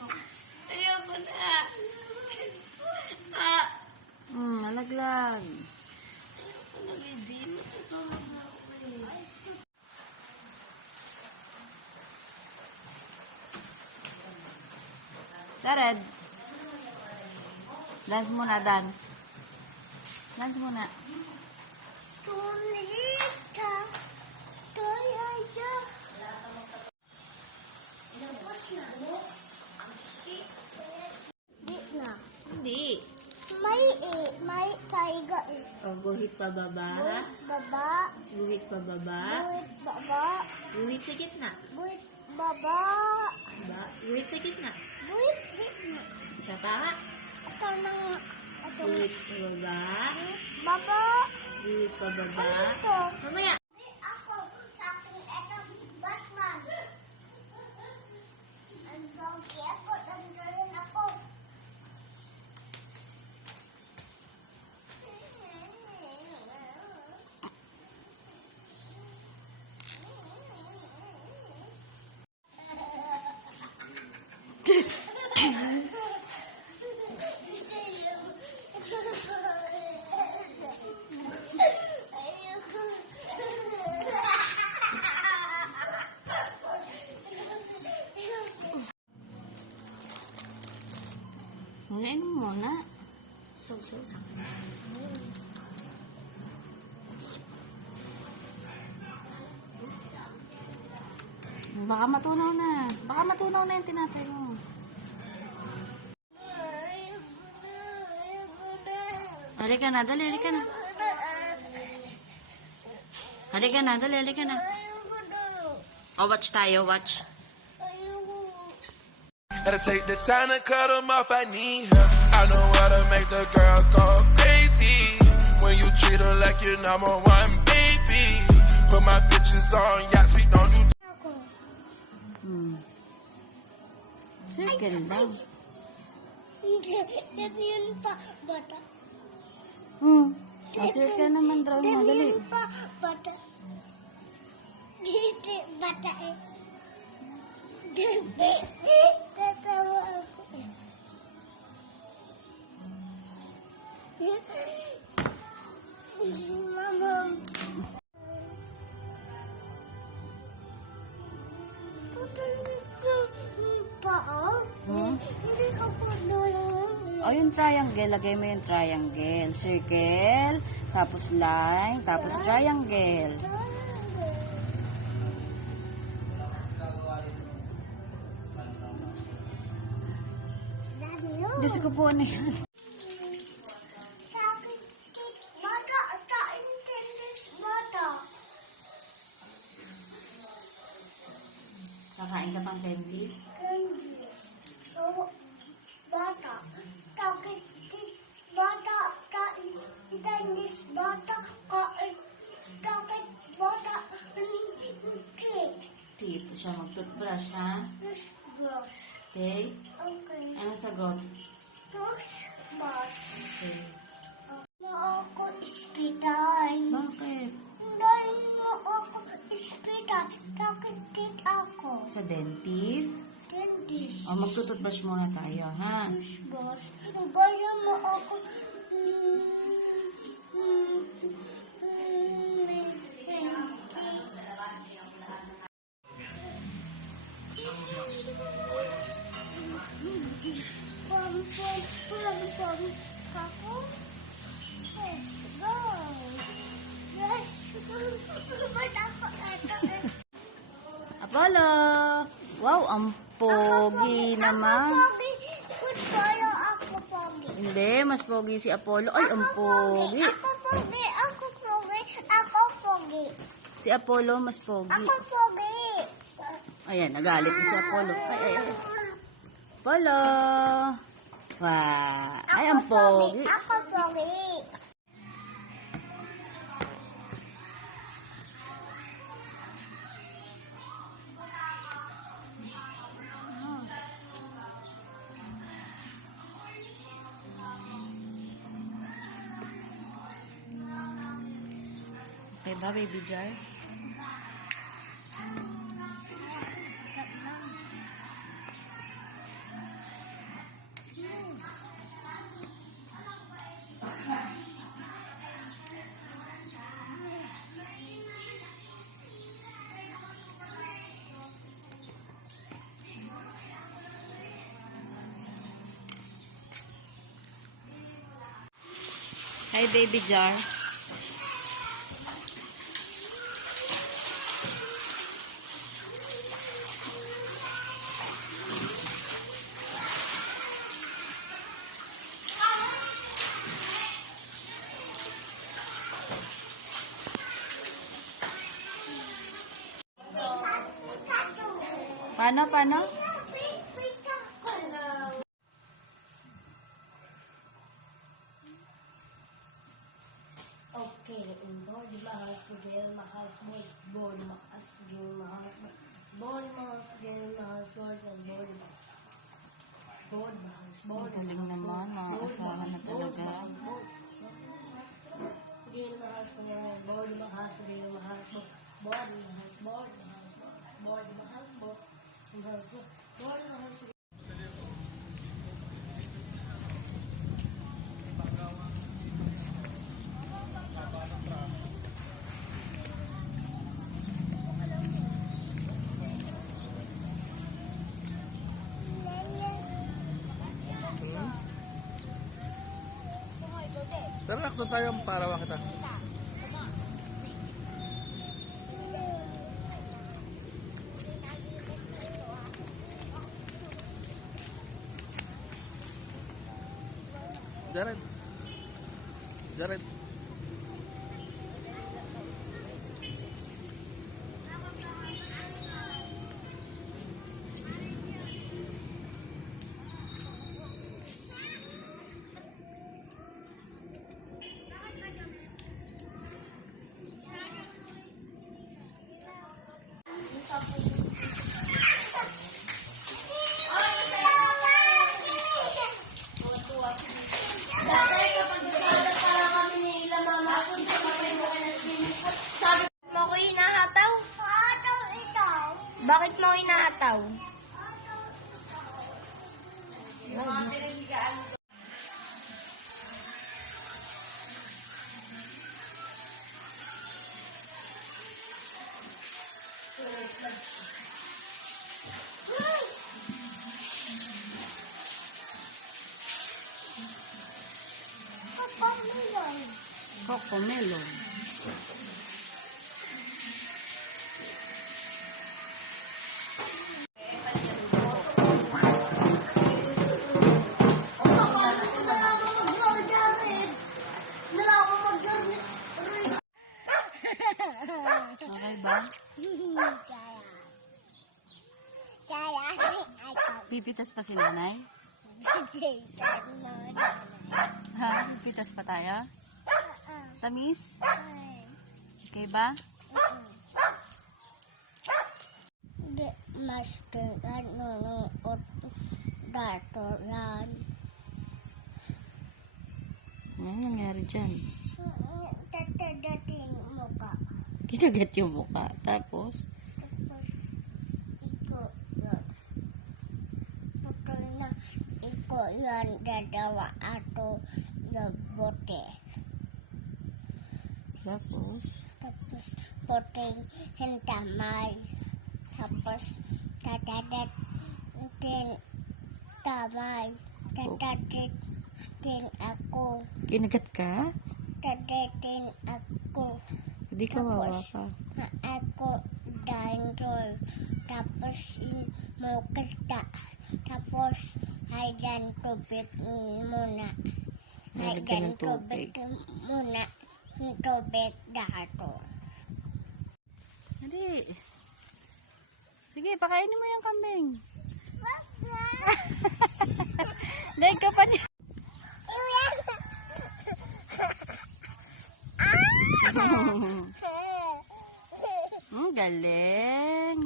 Ayoko na. Ah. Nalaglag. Ayoko na, baby. Matutulog na ako eh. Jared. Dance muna, dance. Dance muna. Tulita. Tulita. Di na. Hindi. May taiga eh. O, guhit pa baba. Baba. Guhit pa baba. Buit baba. Guhit sa gitna. Buit baba. Guhit sa gitna. Buit di na. Isa pa. Ito na nga. Ito na. Guhit pa baba. Buit baba. Guhit pa baba. Ano ito? Mamaya. Ako, sa akin, ito, Batman. Ang donkey ako, nandiyan ako. Munain mo muna. So, sa akin. Baka matunaw na. Baka matunaw na yung tinapay mo. Halika na, dali, halika na. Halika na, dali, halika na. O, watch tayo, watch. Gotta take the time to cut them off, I need her. I know how to make the girl go crazy. When you treat her like your number one baby. Put my bitches on yachts, we don't do. Circle lang. Yan yun pa, bata. Circle naman daw mo, dali. Yan pa, bata. Dito, bata eh. Tatawa ako eh. Mama. Hindi ako doon. O, yung triangle, lagay mo yung triangle. Circle, tapos line, tapos triangle. Diyos ko po, ano yan? Kakain ka pang candies? Bata, takit, bata, tennis, bata, kain, takit, bata, cake, Tip, siya mag-toothbrush, ha? toothbrush, Okay? okay, Anong sagot? toothbrush, Okay. mo ako ispital, Bakit? dahil mo ako ispital, takit ako, Sa dentist? dentist, O, mag-toothbrush muna tayo, ha? toothbrush, dahil mo ako, Ako? Let's go. Let's go. Ba't ako ito? Apollo! Wow, ang pogi naman. Ako pogi. Good boy, ako pogi. Hindi, mas pogi si Apollo. Ay, ang pogi. Ako pogi. Ako pogi. Ako pogi. Si Apollo, mas pogi. Ako pogi. Ayan, nagalit na si Apollo. Ay. Apollo! Wow! Ay, ang pogi. Ako pogi. Okay ba, baby jar? Hi, baby jar. Paano? Okay, body mahas pagil mahas body mahas pagil mahas body mahas pagil mahas body mahas body Galing naman, mga asawa na talaga. pagil mahas pagil body mahas pagil mahas body mahas body mahas body mahas Tara, lakto tayo para kita. Jared. mo ko hinahataw? Bakit mo hinahataw? Cocomelon. Okay ba? Pipitas pa si nanay? Ha? Pipitas pa tayo? Tamis? Okay ba? Master, nanonood dato yan. Ano nangyari dyan? Dating mo ka. Ginagat yung mukha. Tapos, Tapos, yan. Putol na, yan, dadawa ato yung bote. tapos, Tapos, puting hintamay. Tapos, tatadat din tamay. Tatadat din ako. kinagat ka? Tatatin ako. Hindi ka wawa ka. Ako dandol. Tapos mukasta. Tapos haydan tubig muna. Nalagyan ng tubig. Muna. Tubig dato. Hindi. Sige, pakainin mo yung kambing. Dahil ka pa niya. Galing.